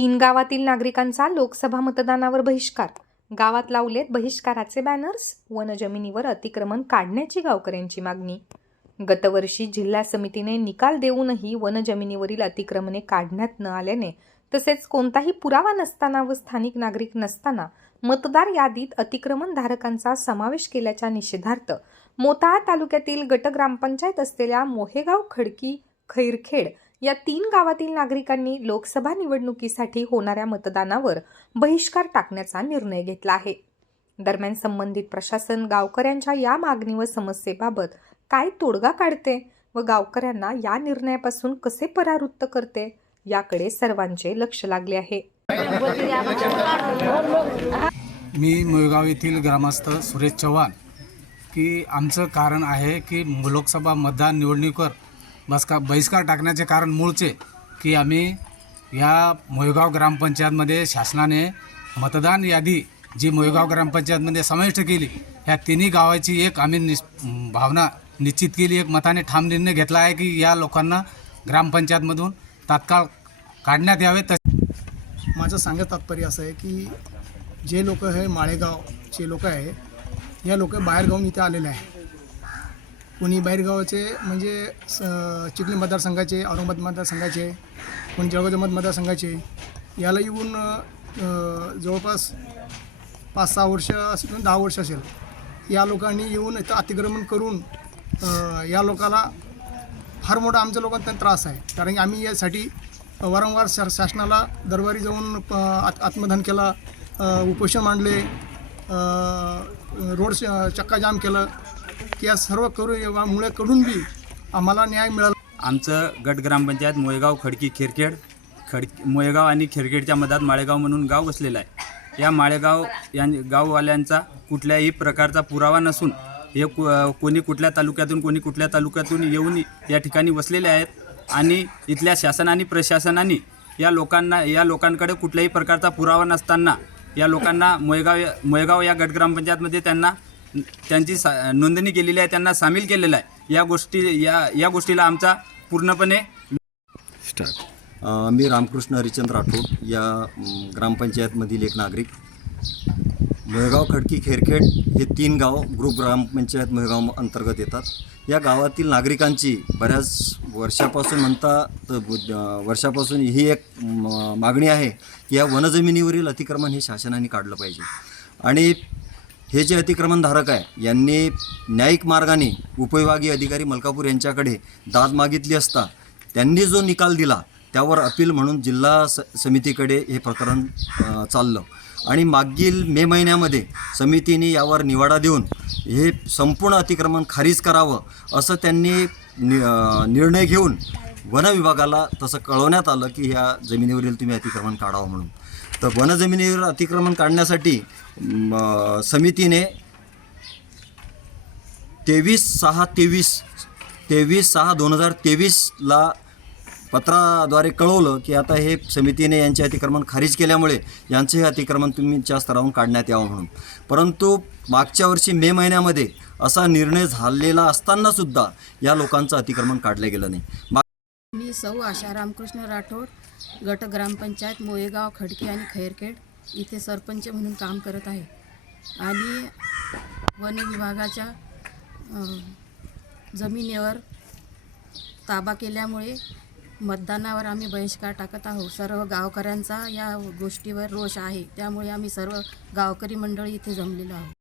तीन गावातील नागरिकांचा लोकसभा मतदानावर बहिष्कार. गावात लावलेत बहिष्काराचे बॅनर्स वनजमिनीवर अतिक्रमण काढण्याची गावकऱ्यांची मागणी. गतवर्षी जिल्हा समितीने निकाल देऊनही वनजमिनीवरील अतिक्रमणे काढण्यात न आल्याने तसेच कोणताही पुरावा नसताना व स्थानिक नागरिक नसताना मतदार यादीत अतिक्रमण धारकांचा समावेश केल्याच्या निषेधार्थ मोताळा तालुक्यातील गट ग्रामपंचायत असलेल्या मोहेगाव खडकी खैरखेड या तीन गावातील नागरिकांनी लोकसभा निवडणुकीसाठी होणाऱ्या मतदानावर बहिष्कार टाकण्याचा निर्णय घेतला आहे. दरम्यान संबंधित प्रशासन गावकऱ्यांच्या या मागणी व समस्येबाबत काय तोडगा काढते व गावकऱ्यांना या निर्णयापासून कसे परावृत्त करते याकडे सर्वांचे लक्ष लागले आहे. मी मुळगाव येथील ग्रामस्थ सुरेश चव्हाण की आमचं कारण आहे की लोकसभा मतदान निवडणुकीवर बसका बहिष्कार टाकण्याचे कारण मूळचे की आम्ही या मोयगाव ग्रामपंचायतमध्ये शासनाने मतदान यादी जी मोयगाव ग्रामपंचायतमध्ये समाविष्ट केली ह्या तिन्ही गावाची एक आम्ही निश भावना निश्चित केली एक मताने ठाम निर्णय घेतला आहे की या लोकांना ग्रामपंचायतमधून तात्काळ काढण्यात यावे तसे माझं सांगत तात्पर्य असं आहे की जे लोक हे माळेगावचे लोक आहे या लोक बाहेरगावून इथे आलेले आहे कोणी बाहेरगावाचे म्हणजे स- चिखली मतदारसंघाचे औरंगाबाद मतदारसंघाचे कोणी जळगाव मत मतदारसंघाचे याला येऊन जवळपास पाच सहा वर्ष असेल दहा वर्ष असेल या लोकांनी येऊन इथं अतिक्रमण करून या लोकाला फार मोठा आमच्या लोकांना त्रास आहे. कारण की आम्ही यासाठी वारंवार शा शासनाला दरबारी जाऊन प- आत आत्मदान केला उपोषण मांडले रोड श- चक्काजाम केलं की या सर्व करू कडून बी आम्हाला न्याय मिळाला. आमचं गट ग्रामपंचायत मोयगाव खडकी खेरखेड खड मोयगाव आणि खेरखेडच्या मधात माळेगाव म्हणून गाव वसलेलं आहे. या माळेगाव या गाववाल्यांचा कुठल्याही प्रकारचा पुरावा नसून हे कु कोणी कुठल्या तालुक्यातून कोणी कुठल्या तालुक्यातून येऊन या ठिकाणी वसलेले आहेत आणि इथल्या शासनाने प्रशासनाने या लोकांना या लोकांकडे कुठल्याही प्रकारचा पुरावा नसताना या लोकांना मोयगाव मोयगाव या गट ग्रामपंचायतमध्ये त्यांना त्यांची सा नोंदणी केलेली आहे त्यांना सामील केलेलं आहे. या गोष्टी या या गोष्टीला आमचा पूर्णपणे मी रामकृष्ण हरिचंद्र राठोड या म, ग्रामपंचायतमधील एक नागरिक. मुळगाव खडकी खेरखेड हे तीन गाव ग्रुप ग्रामपंचायत मुळगाव अंतर्गत येतात. या गावातील नागरिकांची बऱ्याच वर्षापासून म्हणता वर्षापासून ही एक म, मागणी आहे की या वनजमिनीवरील अतिक्रमण हे शासनाने काढलं पाहिजे. आणि हे जे अतिक्रमणधारक आहे यांनी न्यायिक मार्गाने उपविभागीय अधिकारी मलकापूर यांच्याकडे दाद मागितली असता त्यांनी जो निकाल दिला त्यावर अपील म्हणून जिल्हा स समितीकडे हे प्रकरण चाललं. आणि मागील मे महिन्यामध्ये समितीने यावर निवाडा देऊन हे संपूर्ण अतिक्रमण खारीज करावं असं त्यांनी नि निर्णय घेऊन वनविभागाला तसं कळवण्यात आलं की ह्या जमिनीवरील तुम्ही अतिक्रमण काढावं म्हणून. तर वनजमिनीवर अतिक्रमण काढण्यासाठी समितीने तेवीस सहा तेवीस तेवीस सहा दोन हजार तेवीसला पत्राद्वारे कळवलं की आता हे समितीने यांचे अतिक्रमण खारिज केल्यामुळे यांचे हे अतिक्रमण तुमच्या स्तरावरून काढण्यात यावं म्हणून. परंतु मागच्या वर्षी मे महिन्यामध्ये असा निर्णय झालेला असतानासुद्धा या लोकांचं अतिक्रमण काढलं गेलं नाही. मी सौ आशा रामकृष्ण राठोड गट ग्रामपंचायत मोयेगाव खडकी आणि खैरखेड इथे सरपंच म्हणून काम करत आहे. आणि वन विभागाच्या जमिनीवर ताबा केल्यामुळे मतदानावर आम्ही बहिष्कार टाकत आहोत. सर्व गावकऱ्यांचा या गोष्टीवर रोष आहे. त्यामुळे आम्ही सर्व गावकरी मंडळी इथे जमलेलो आहोत.